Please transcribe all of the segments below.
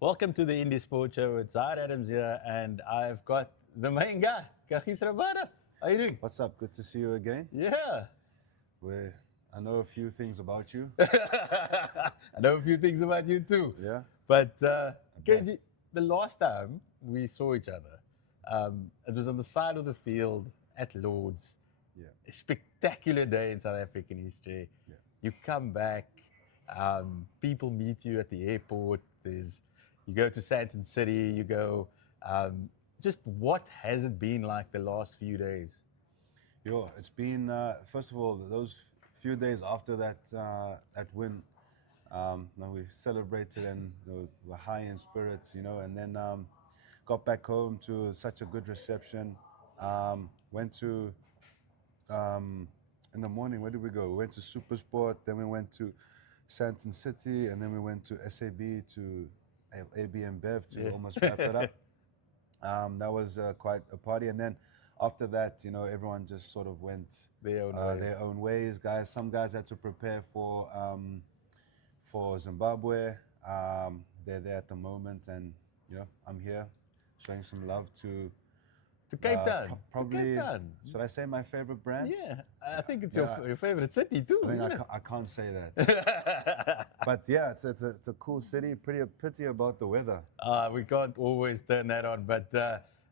Welcome to the Indie Sports Show. It's Zahid Adams here, and I've got the main guy, Kagiso Rabada. How you doing? What's up? Good to see you again. Yeah. Where I know a few things about you. I know a few things about you too. Yeah, But bet. KG, the last time we saw each other, it was on the side of the field at Lord's. Yeah, A spectacular day in South African history. yeah. You come back, people meet you at the airport. You go to Sandton City. You go. Just what has it been like the last few days? Yo, it's been first of all those few days after that win. We celebrated and were high in spirits, and then got back home to such a good reception. Went to in the morning. Where did we go? We went to Supersport. Then we went to Sandton City, and then we went to SAB to AB and Bev to almost wrap it up. That was quite a party, and then after that, everyone just sort of went Their own ways. their own ways. Some guys had to prepare for Zimbabwe. They're there at the moment, and I'm here, showing some love to To Cape Town. To probably. Cape Town. Should I say my favorite brand? Yeah, I think it's Yeah. your favorite city too, I mean, isn't I can't say that, but yeah, it's a cool city. Pretty pity about the weather. We can't always turn that on, but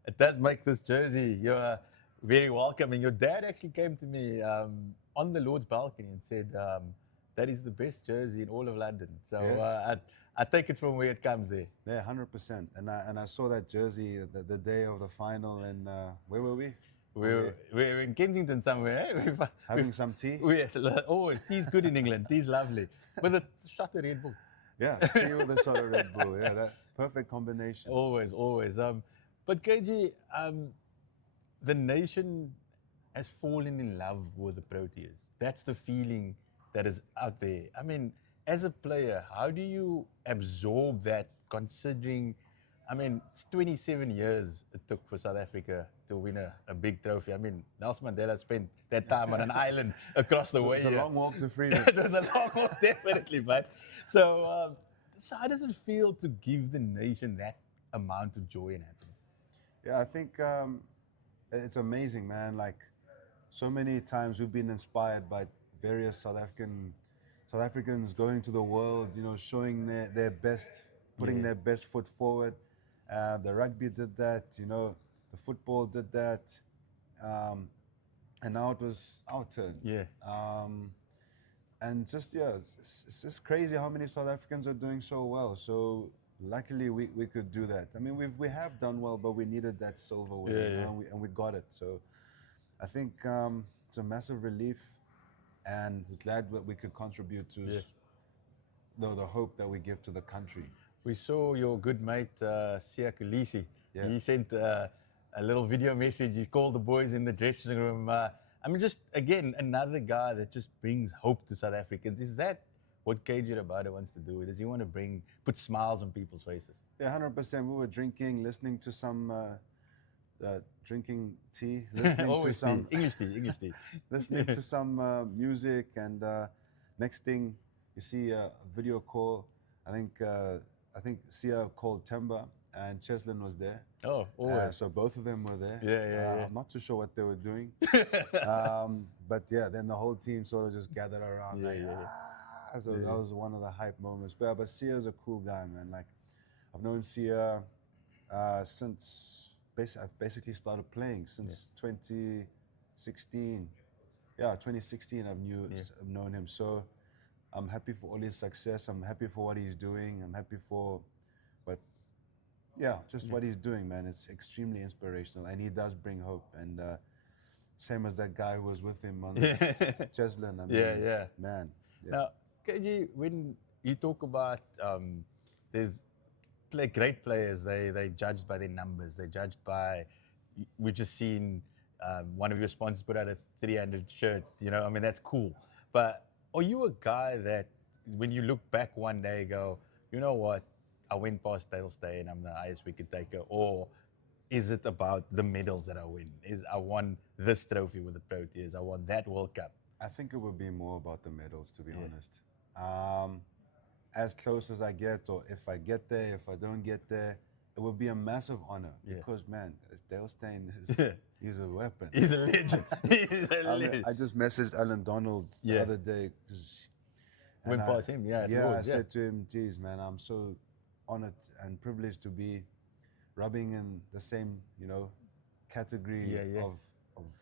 it does make this jersey. You're very welcoming. Your dad actually came to me on the Lord's balcony and said, that is the best jersey in all of London. So Yeah. I take it from where it comes there. Yeah, 100%. And I saw that jersey the day of the final, and where were we? We're in Kensington somewhere. Eh? Having some tea. Yes, always. Tea's good in England. Tea's lovely. With a shot of Red Bull. Yeah, tea with a shot of Red Bull. Yeah, that perfect combination. Always, always. But KG, the nation has fallen in love with the Proteas. That's the feeling that is out there. I mean, as a player, how do you absorb that considering, I mean, it's 27 years it took for South Africa to win a big trophy. I mean, Nelson Mandela spent that time on an island across the way. It's a here. long walk to freedom. It was a long walk, definitely, but so how does it feel to give the nation that amount of joy and happiness? Yeah, I think it's amazing, man. Like, so many times we've been inspired by various South Africans going to the world, showing their best, putting their best foot forward. The rugby did that, the football did that, and now it was our turn. Yeah. And just it's just crazy how many South Africans are doing so well. So luckily we could do that. I mean, we have done well, but we needed that silverware, and we got it. So I think it's a massive relief, and we're glad that we could contribute to the hope that we give to the country. We saw your good mate, Sia Kulisi. Yeah. He sent a little video message. He called the boys in the dressing room. I mean, just again, another guy that just brings hope to South Africans. Is that what KG Rabada wants to do? Does he want to put smiles on people's faces? Yeah, 100%. We were drinking, listening to some, drinking tea, listening to Always some, tea. English tea. listening to some music, and next thing you see a video call. I think Sia called Temba, and Cheslin was there. Oh, always. So both of them were there. Yeah. I'm not too sure what they were doing, but yeah, then the whole team sort of just gathered around. So that was one of the hype moments. But Sia's a cool guy, man. Like, I've known Sia since I've basically started playing since 2016. Yeah, 2016 I've known him. So I'm happy for all his success. I'm happy for what he's doing. I'm happy for what he's doing, man. It's extremely inspirational, and he does bring hope. And same as that guy who was with him on Cheslin. I mean, man. Yeah. Now, KG, when you talk about there's great players, they're judged by their numbers. They're judged by, we've just seen one of your sponsors put out a 300 shirt. I mean, that's cool. But are you a guy that when you look back one day, go, you know what, I went past Dale Stay and I'm the highest wicket taker? Or is it about the medals that I win? I won this trophy with the Proteas, I won that World Cup? I think it would be more about the medals, to be honest. as close as I get, or if I get there, if I don't get there, it would be a massive honor because, man, Dale Steyn he's a weapon. He's a legend. He's a legend. I just messaged Alan Donald the other day. Went past him, I said to him, geez, man, I'm so honored and privileged to be rubbing in the same, category of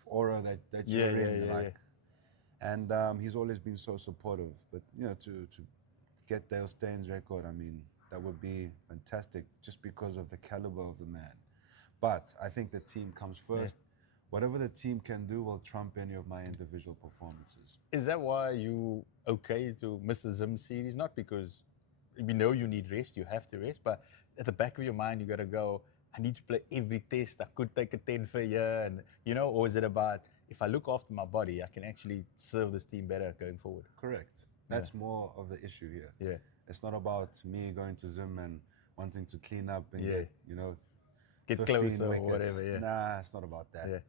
aura that you're in. And he's always been so supportive. But, to get Dale Steyn's record, I mean, that would be fantastic just because of the caliber of the man. But I think the team comes first. Whatever the team can do will trump any of my individual performances. Is that why you okay to miss the Zim series? Not because we know you need rest, you have to rest, but at the back of your mind, you got to go, I need to play every test. I could take a 10 for a year, and or is it about, if I look after my body, I can actually serve this team better going forward? Correct. That's more of the issue here. Yeah. It's not about me going to Zim and wanting to clean up and get closer or whatever. Nah, it's not about that.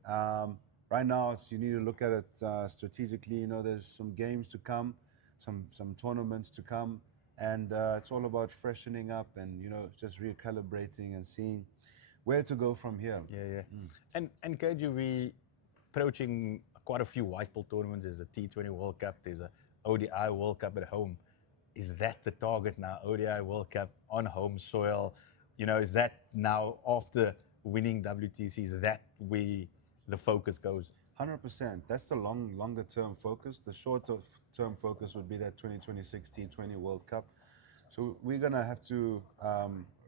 Right now, you need to look at it strategically. There's some games to come, some tournaments to come, and it's all about freshening up and just recalibrating and seeing where to go from here. And KG, we approaching quite a few white ball tournaments. There's a T20 World Cup. There's a ODI World Cup at home. Is that the target now? ODI World Cup on home soil. Is that now after winning WTC? Is that where the focus goes? 100%. That's the longer term focus. The shorter term focus would be that 2026 T20 World Cup. So we're gonna have to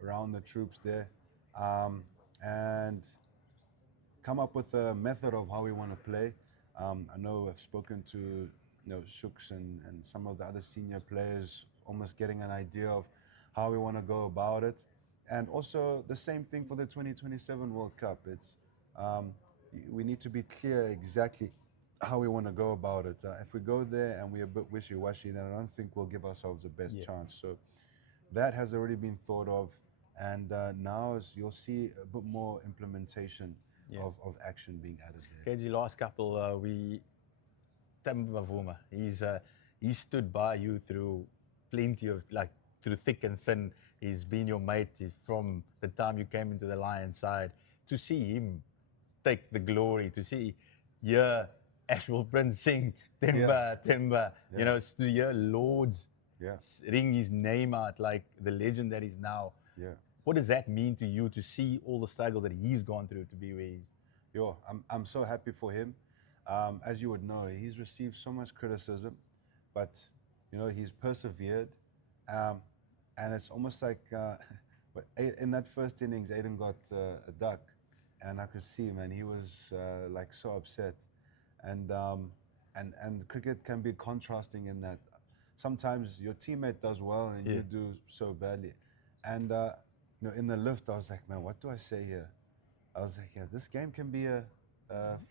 round the troops there and come up with a method of how we want to play. I know I've spoken to Shooks and some of the other senior players, almost getting an idea of how we want to go about it. And also the same thing for the 2027 World Cup. It's we need to be clear exactly how we want to go about it. If we go there and we're a bit wishy-washy, then I don't think we'll give ourselves the best chance. So that has already been thought of, and now you'll see a bit more implementation of action being added there. KG, last couple, Temba Bavuma, he stood by you through plenty of, through thick and thin. He's been your mate from the time you came into the Lions side. To see him take the glory, to see Ashwell Prince sing Temba, to hear Lords ring his name out like the legend that he's now. What does that mean to you to see all the struggles that he's gone through to be where he is? I'm so happy for him. As you would know, he's received so much criticism, but he's persevered, and it's almost like in that first innings, Aiden got a duck, and I could see, man, he was so upset, and cricket can be contrasting in that sometimes your teammate does well and you do so badly, and in the lift I was like, man, what do I say here? I was like, this game can be a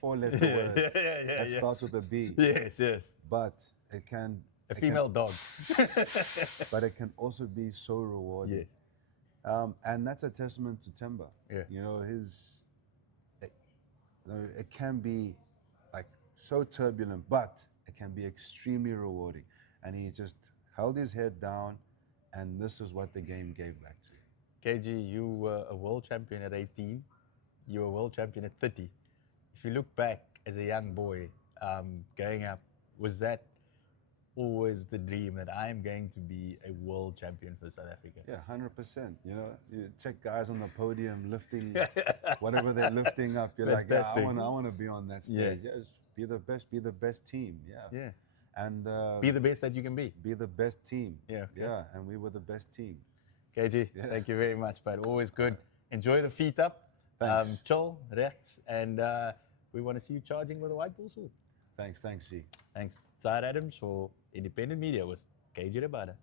4-letter word that starts with a B. Yes. But it can... A female dog. But it can also be so rewarding. And that's a testament to Temba. It can be so turbulent, but it can be extremely rewarding. And he just held his head down, and this is what the game gave back to him. KG, you were a world champion at 18. You were a world champion at 30. If you look back as a young boy, growing up, was that always the dream that I am going to be a world champion for South Africa? Yeah, 100%. You check guys on the podium lifting whatever they're lifting up. You're like, I want to be on that stage. Just be the best team. Yeah. And be the best that you can be. Be the best team. Yeah. And we were the best team. KG, thank you very much, but always good. Enjoy the feet up. Thanks. Chill, relax, and we want to see you charging with a white ball soon. Thanks, G. Thanks. Syed Adams for Independent Media with KG Rabada.